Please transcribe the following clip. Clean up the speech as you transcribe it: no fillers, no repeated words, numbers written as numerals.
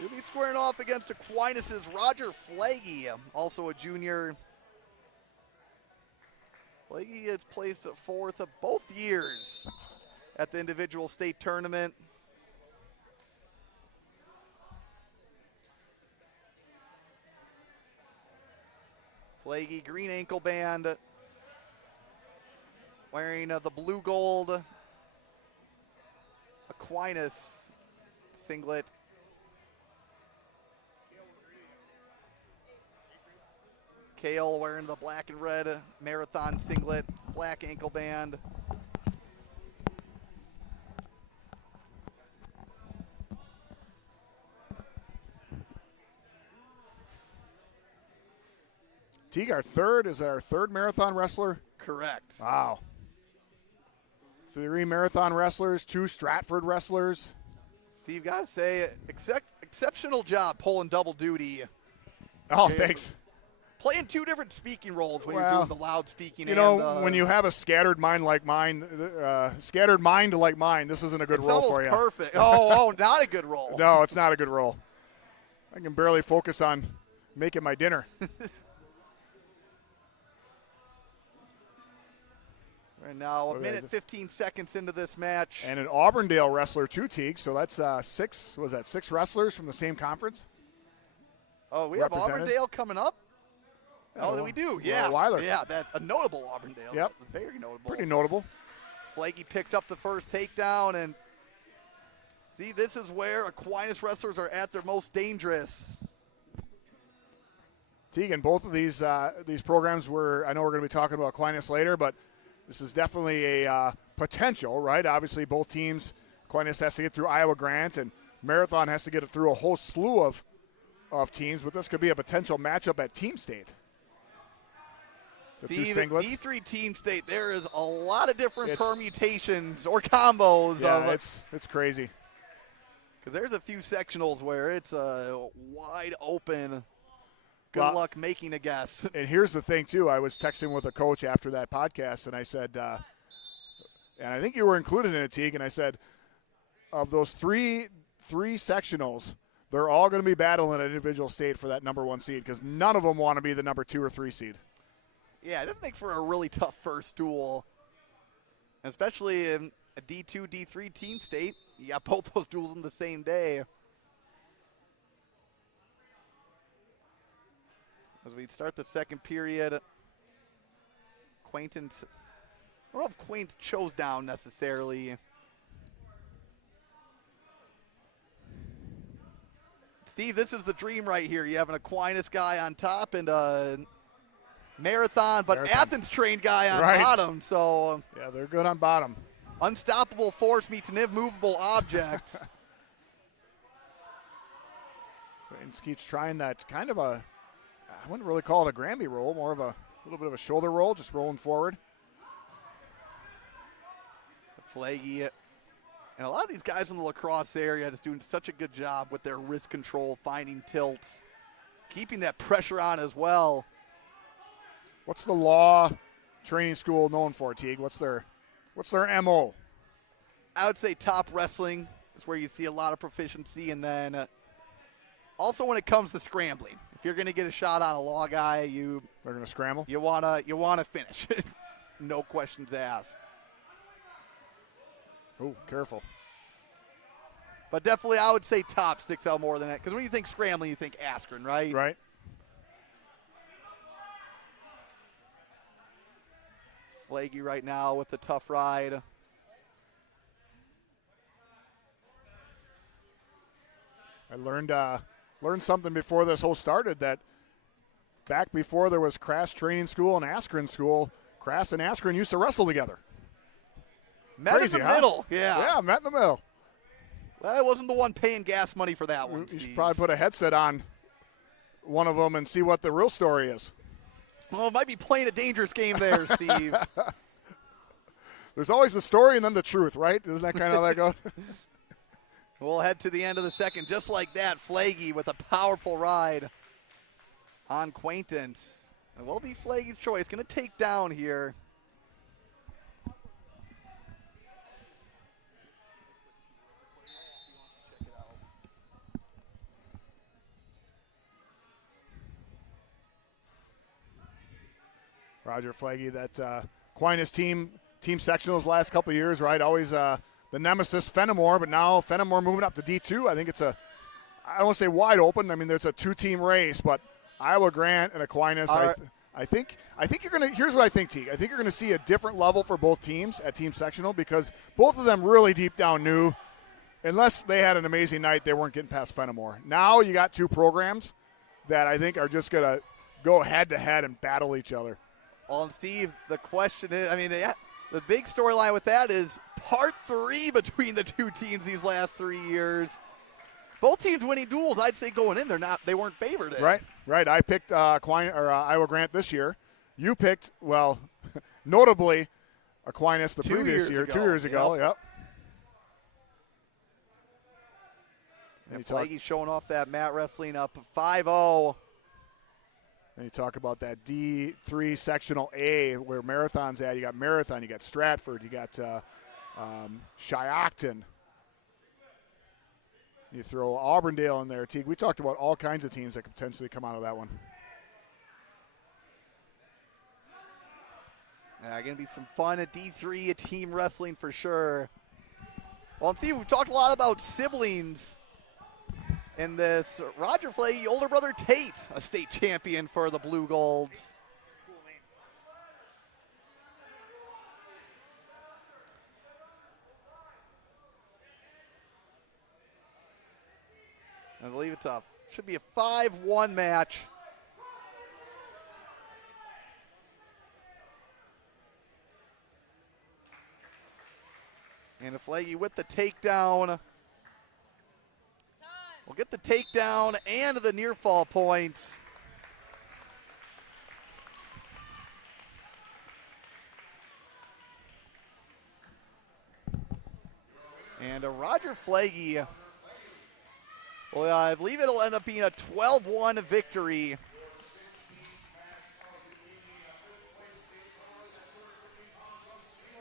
He'll be squaring off against Aquinas' Roger Flege, also a junior. Flege has placed fourth of both years at the individual state tournament. Flege, green ankle band, wearing the blue gold Aquinas singlet. Cale wearing the black and red marathon singlet, black ankle band. Teague, our third marathon wrestler? Correct. Wow. 3 marathon wrestlers, 2 Stratford wrestlers. Steve, gotta say, exceptional job pulling double duty. Oh, thanks. Playing 2 different speaking roles when you're doing the loud speaking. You know, when you have a scattered mind like mine, this isn't a good role for you. It's almost perfect. Oh, not a good role. No, it's not a good role. I can barely focus on making my dinner. Right now, a minute 15 seconds into this match. And an Auburndale wrestler too, Teague. So that's 6 wrestlers from the same conference? Oh, we have Auburndale coming up? Oh, we do. Yeah. Weiler. Yeah, a notable Auburndale. Yep. Very notable. Pretty notable. Flege picks up the first takedown, and see, this is where Aquinas wrestlers are at their most dangerous. Teague, and both of these programs I know we're going to be talking about Aquinas later, but this is definitely a potential, right? Obviously, both teams, Aquinas has to get through Iowa Grant, and Marathon has to get through a whole slew of teams, but this could be a potential matchup at Team State. Steve, D3 Team State, there is a lot of different permutations or combos. Yeah, it's crazy. Because there's a few sectionals where it's wide open. Good luck making a guess. And here's the thing, too. I was texting with a coach after that podcast, and I said, and I think you were included in it, Teague, and I said, of those three sectionals, they're all going to be battling an individual state for that number 1 seed because none of them want to be the number 2 or 3 seed. Yeah, this makes for a really tough first duel, especially in a D2, D3 Team State. You got both those duels in the same day. As we start the second period, Quaintance, I don't know if Quaintance chose down necessarily. Steve, this is the dream right here. You have an Aquinas guy on top and a Marathon, but Athens-trained guy on bottom. So yeah, they're good on bottom. Unstoppable force meets an immovable object. Quaintance keeps trying that kind of I wouldn't really call it a Granby roll, more of a little bit of a shoulder roll, just rolling forward. Flege, and a lot of these guys in the lacrosse area just doing such a good job with their wrist control, finding tilts, keeping that pressure on as well. What's the Law Training School known for, Teague? What's their MO? I would say top wrestling is where you see a lot of proficiency, and then also when it comes to scrambling. If you're going to get a shot on a Law guy, they're going to scramble. You wanna finish. No questions asked. Oh, careful. But definitely, I would say top sticks out more than that. Because when you think scrambling, you think Askren, right? Right. Flege right now with the tough ride. I learned something before this whole started, that back before there was Crass Training School and Askren School, Crass and Askren used to wrestle together. Met in the middle. Yeah. Yeah, met in the middle. Well, I wasn't the one paying gas money for that one, You Steve. should probably put a headset on one of them and see what the real story is. Well, it might be playing a dangerous game there, Steve. There's always the story and then the truth, right? Isn't that kind of how that goes? We'll head to the end of the second. Just like that, Flege with a powerful ride on Quaintance. It will be Flege's choice. Going to take down here. Roger Flege, that Quaintance team sectionals last couple of years, right? Always the nemesis Fenimore, but now Fenimore moving up to D2. I think it's I don't want to say wide open. I mean, there's a 2-team race, but Iowa Grant and Aquinas. I think you're gonna. Here's what I think, Teague. I think you're gonna see a different level for both teams at team sectional because both of them really deep down knew, unless they had an amazing night, they weren't getting past Fenimore. Now you got two programs that I think are just gonna go head to head and battle each other. Well, and Steve, the question is, I mean, the big storyline with that is part 3 between the two teams these last 3 years. Both teams winning duels, I'd say going in, they weren't favored in. Right. I picked Iowa Grant this year. You picked, well, notably Aquinas the previous year, 2 years ago. Yep. And Flege showing off that mat wrestling up 5-0. And you talk about that D3 sectional A where Marathon's at. You got Marathon, you got Stratford, you got Shiocton. You throw Auburndale in there, Teague. We talked about all kinds of teams that could potentially come out of that one. Yeah, going to be some fun at D3, team wrestling for sure. Well, and Steve, we've talked a lot about siblings in this. Roger Flege, older brother Tate, a state champion for the Blue Golds. I believe it's should be a 5-1 match. And Flege with the takedown. We'll get the takedown and the near fall points. And Roger Flege, well, I believe it'll end up being a 12-1 victory